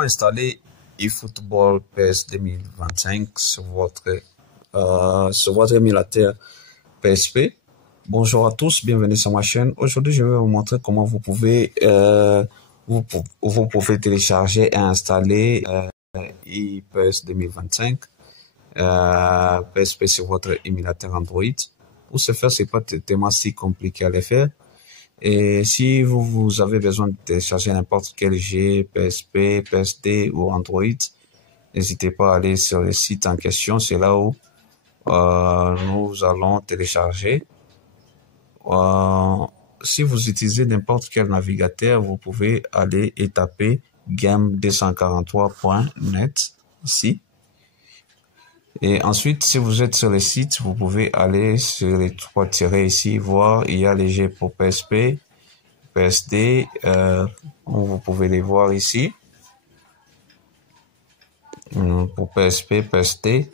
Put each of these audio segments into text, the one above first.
Installer eFootball PES 2025 sur votre émulateur PSP. Bonjour à tous, bienvenue sur ma chaîne. Aujourd'hui, je vais vous montrer comment vous pouvez télécharger et installer ePES 2025 PSP sur votre émulateur Android. Pour ce faire, c'est pas tellement si compliqué à le faire. Et si vous avez besoin de télécharger n'importe quel jeu, PSP, PSD ou Android, n'hésitez pas à aller sur le site en question. C'est là où nous allons télécharger. Si vous utilisez n'importe quel navigateur, vous pouvez aller et taper game243.net ici. Et ensuite, si vous êtes sur le site, vous pouvez aller sur les trois tirets ici, voir, il y a les jeux pour PSP, PSD, vous pouvez les voir ici, pour PSP, PSD.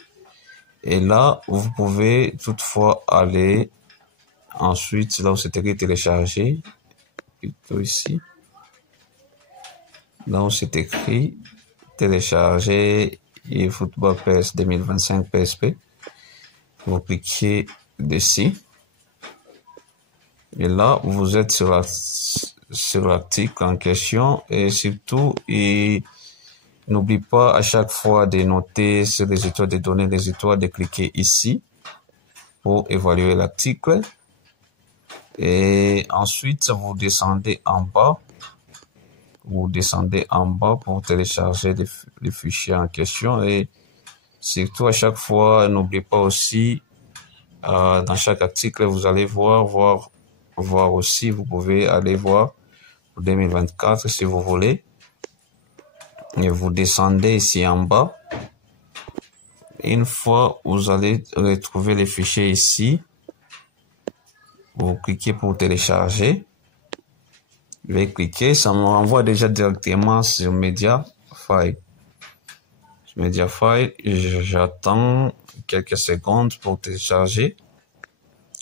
Et là, vous pouvez toutefois aller ensuite, là où c'est écrit télécharger, plutôt ici, là où c'est écrit télécharger eFootball PES 2025 PSP. Vous cliquez dessus. Et là, vous êtes sur l'article en question. Et surtout, n'oubliez pas à chaque fois de noter sur les étoiles, de donner les étoiles, de cliquer ici pour évaluer l'article. Et ensuite, vous descendez en bas. Vous descendez en bas pour télécharger les fichiers en question. Et surtout, à chaque fois, n'oubliez pas aussi, dans chaque article, vous allez voir aussi, vous pouvez aller voir pour 2024 si vous voulez. Et vous descendez ici en bas. Une fois, vous allez retrouver les fichiers ici. Vous cliquez pour télécharger. Je vais cliquer, ça me renvoie déjà directement sur Mediafire. Sur Mediafire, j'attends quelques secondes pour télécharger.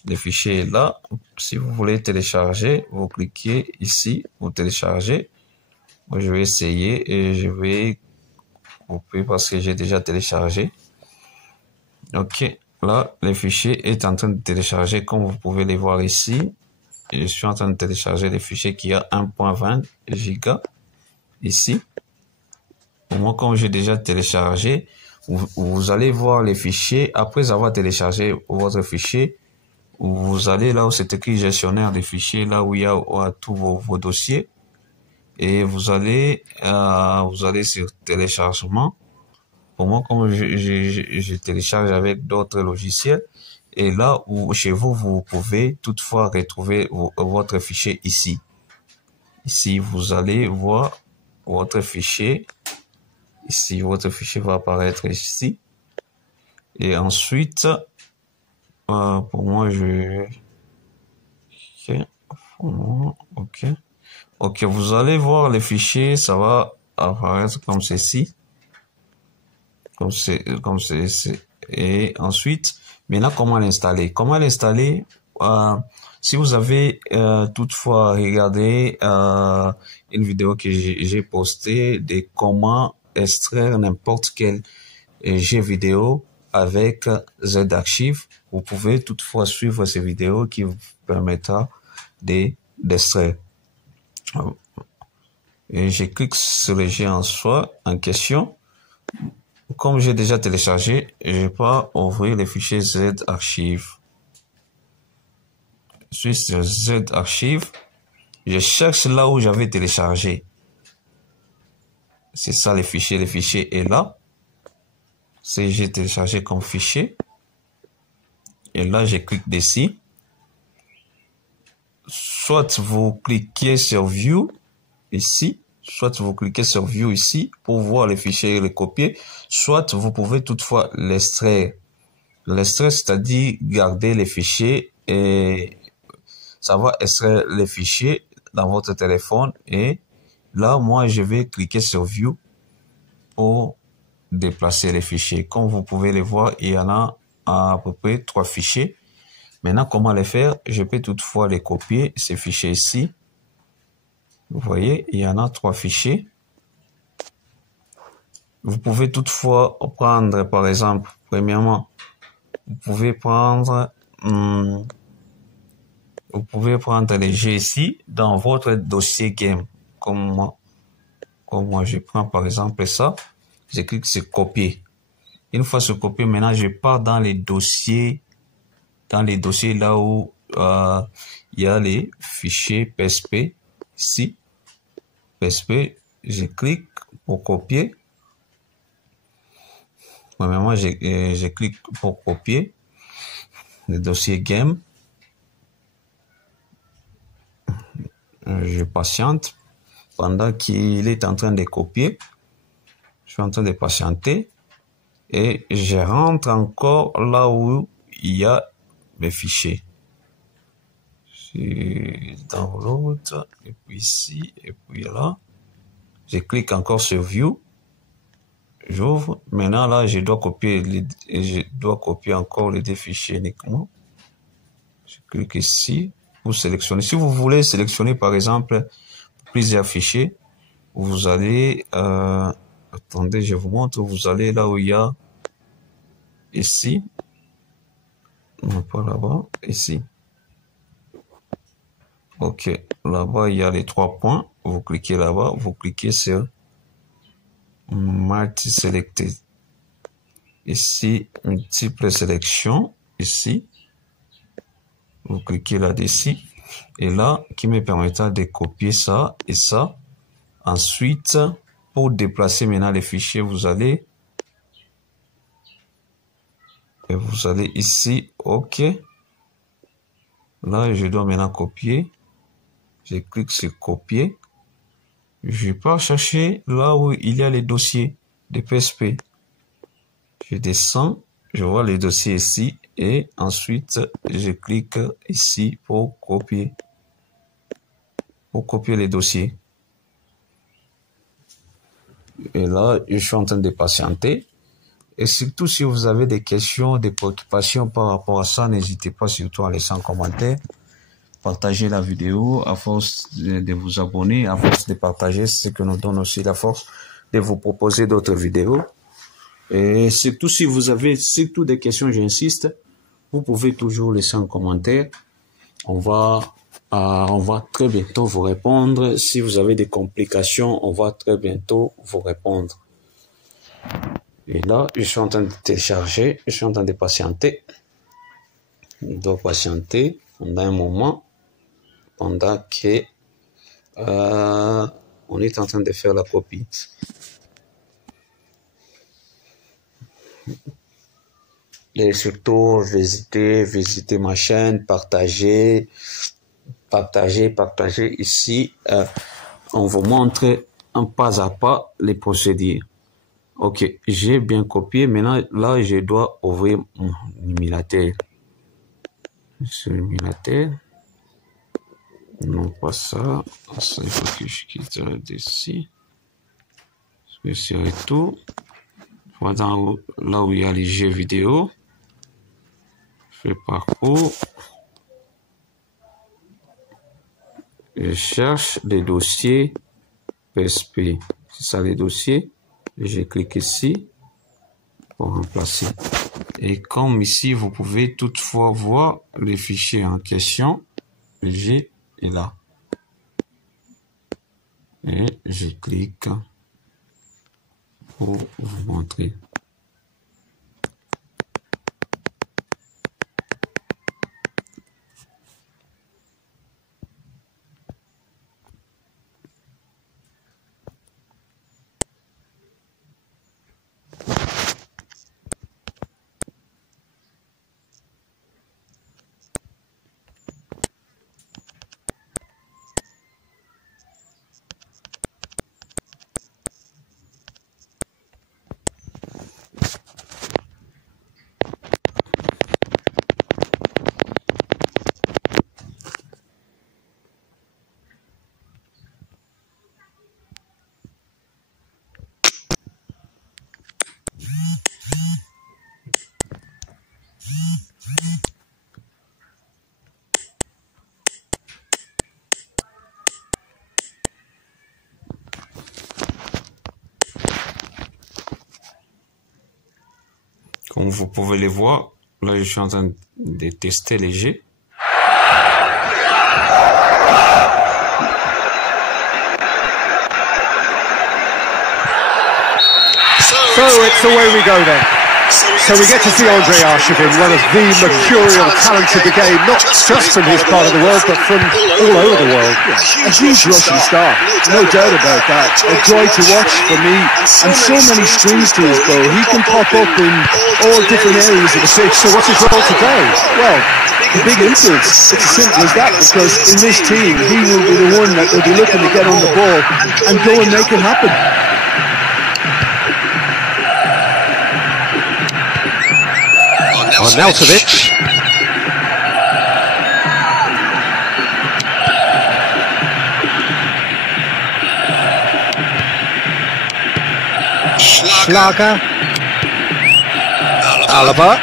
Le fichier est là. Si vous voulez télécharger, vous cliquez ici pour télécharger. Moi, je vais essayer et je vais couper parce que j'ai déjà téléchargé. Ok, là, le fichier est en train de télécharger comme vous pouvez les voir ici. Je suis en train de télécharger les fichiers qui a 1.20 giga ici. Pour moi, comme j'ai déjà téléchargé, vous allez voir les fichiers. Après avoir téléchargé votre fichier, vous allez là où c'est écrit gestionnaire des fichiers, là où il y a tous vos dossiers. Et vous allez sur téléchargement. Pour moi, comme je télécharge avec d'autres logiciels, et là où chez vous, vous pouvez toutefois retrouver votre fichier ici. Ici, vous allez voir votre fichier. Ici, votre fichier va apparaître ici. Et ensuite, pour moi, Ok, vous allez voir les fichiers, ça va apparaître comme ceci. Comme ceci. Et ensuite, maintenant, comment l'installer? Comment l'installer? Si vous avez toutefois regardé une vidéo que j'ai postée de comment extraire n'importe quel jeu vidéo avec Z-Archive, vous pouvez toutefois suivre ces vidéos qui vous permettra d'extraire. Et je clique sur le jeu en soi, en question. Comme j'ai déjà téléchargé, je vais pas ouvrir le fichier Z-Archive. Je suis sur Z-Archive. Je cherche là où j'avais téléchargé. C'est ça le fichier. Le fichier est là. C'est j'ai téléchargé comme fichier. Et là, je clique dessus. Soit vous cliquez sur View ici. Soit vous cliquez sur View ici pour voir les fichiers et les copier. Soit vous pouvez toutefois l'extraire. L'extraire, c'est-à-dire garder les fichiers et ça va extraire les fichiers dans votre téléphone. Et là, moi, je vais cliquer sur View pour déplacer les fichiers. Comme vous pouvez les voir, il y en a à peu près 3 fichiers. Maintenant, comment les faire? Je peux toutefois les copier, ces fichiers ici. Vous voyez, il y en a 3 fichiers. Vous pouvez toutefois prendre, par exemple, premièrement, vous pouvez prendre les jeux ici dans votre dossier game. Comme moi, je prends par exemple ça, je clique sur copier. Une fois sur copier, maintenant je pars dans les dossiers là où il y a les fichiers PSP. Ici, PSP, je clique pour copier. Premièrement, je clique pour copier le dossier game. Je patiente pendant qu'il est en train de copier. Je suis en train de patienter et je rentre encore là où il y a mes fichiers. Je download et puis ici et puis là. Je clique encore sur View. J'ouvre. Maintenant là, je dois copier encore les deux fichiers uniquement. Je clique ici pour sélectionner. Si vous voulez sélectionner par exemple plusieurs fichiers, vous allez attendez, je vous montre. Vous allez là où il y a ici, non pas là-bas, ici. Ok, là-bas il y a les 3 points. Vous cliquez là-bas, vous cliquez sur Multi Selected. Ici, multiple sélection. Ici, vous cliquez là-dessus et là, qui me permettra de copier ça et ça. Ensuite, pour déplacer maintenant les fichiers, vous allez ici, OK. Là, je dois maintenant copier. Je clique sur copier. Je pars chercher là où il y a les dossiers de PSP. Je descends, je vois les dossiers ici et ensuite je clique ici pour copier les dossiers. Et là, je suis en train de patienter. Et surtout, si vous avez des questions, des préoccupations par rapport à ça, n'hésitez pas surtout à laisser un commentaire. Partagez la vidéo à force de vous abonner, à force de partager, c'est ce que nous donne aussi la force de vous proposer d'autres vidéos. Et surtout, si vous avez surtout des questions, j'insiste, vous pouvez toujours laisser un commentaire. On va très bientôt vous répondre. Si vous avez des complications, on va très bientôt vous répondre. Et là, je suis en train de télécharger, je suis en train de patienter. Je dois patienter pendant un moment, pendant que on est en train de faire la copie. Et surtout, visitez ma chaîne, partagez. Ici, on vous montre un pas à pas les procédures. Ok, j'ai bien copié. Maintenant, là, je dois ouvrir mon émulateur. C'est l'émulateur. Non, pas ça. Ça, il faut que je quitte d'ici. Je vais sur tout. Voilà là où il y a les jeux vidéo. Je fais parcours. Je cherche les dossiers PSP. C'est ça les dossiers. Je clique ici pour remplacer. Et comme ici, vous pouvez toutefois voir les fichiers en question. Le G est là. Et je clique pour vous montrer. Comme vous pouvez le voir, là je suis en train de tester les jets. So it's away we go then. So we get to see Andrei Arshavin, one of the mercurial talents of the game, not just from his part of the world, but from all over the world. A huge Russian star, no doubt about that. A joy to watch for me, and so many strings to his bow. He can pop up in all different areas of the pitch. So what's his role today? Well, the big influence. It's as simple as that, because in this team, he will be the one that will be looking to get on the ball and go and make it happen. Arnautovic. Schlager. Alaba.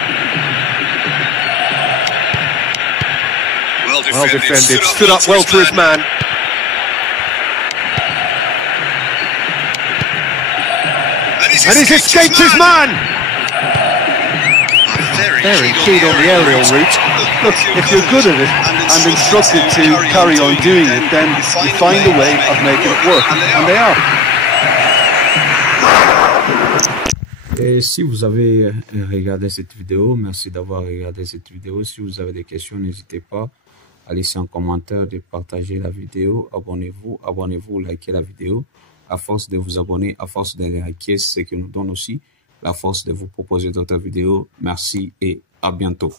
Well defended. Stood up well for his man. And he's escaped his man. Very keen on the aerial route. Look, if you're good at it and instructed to carry on doing it, then you find a way of making it work. And they are. Et si vous avez regardé cette vidéo, merci d'avoir regardé cette vidéo. Si vous avez des questions, n'hésitez pas à laisser un commentaire, de partager la vidéo. Abonnez-vous, likez la vidéo. À force de vous abonner, à force de liker, c'est ce qui nous donne aussi la force de vous proposer d'autres vidéos. Merci et à bientôt.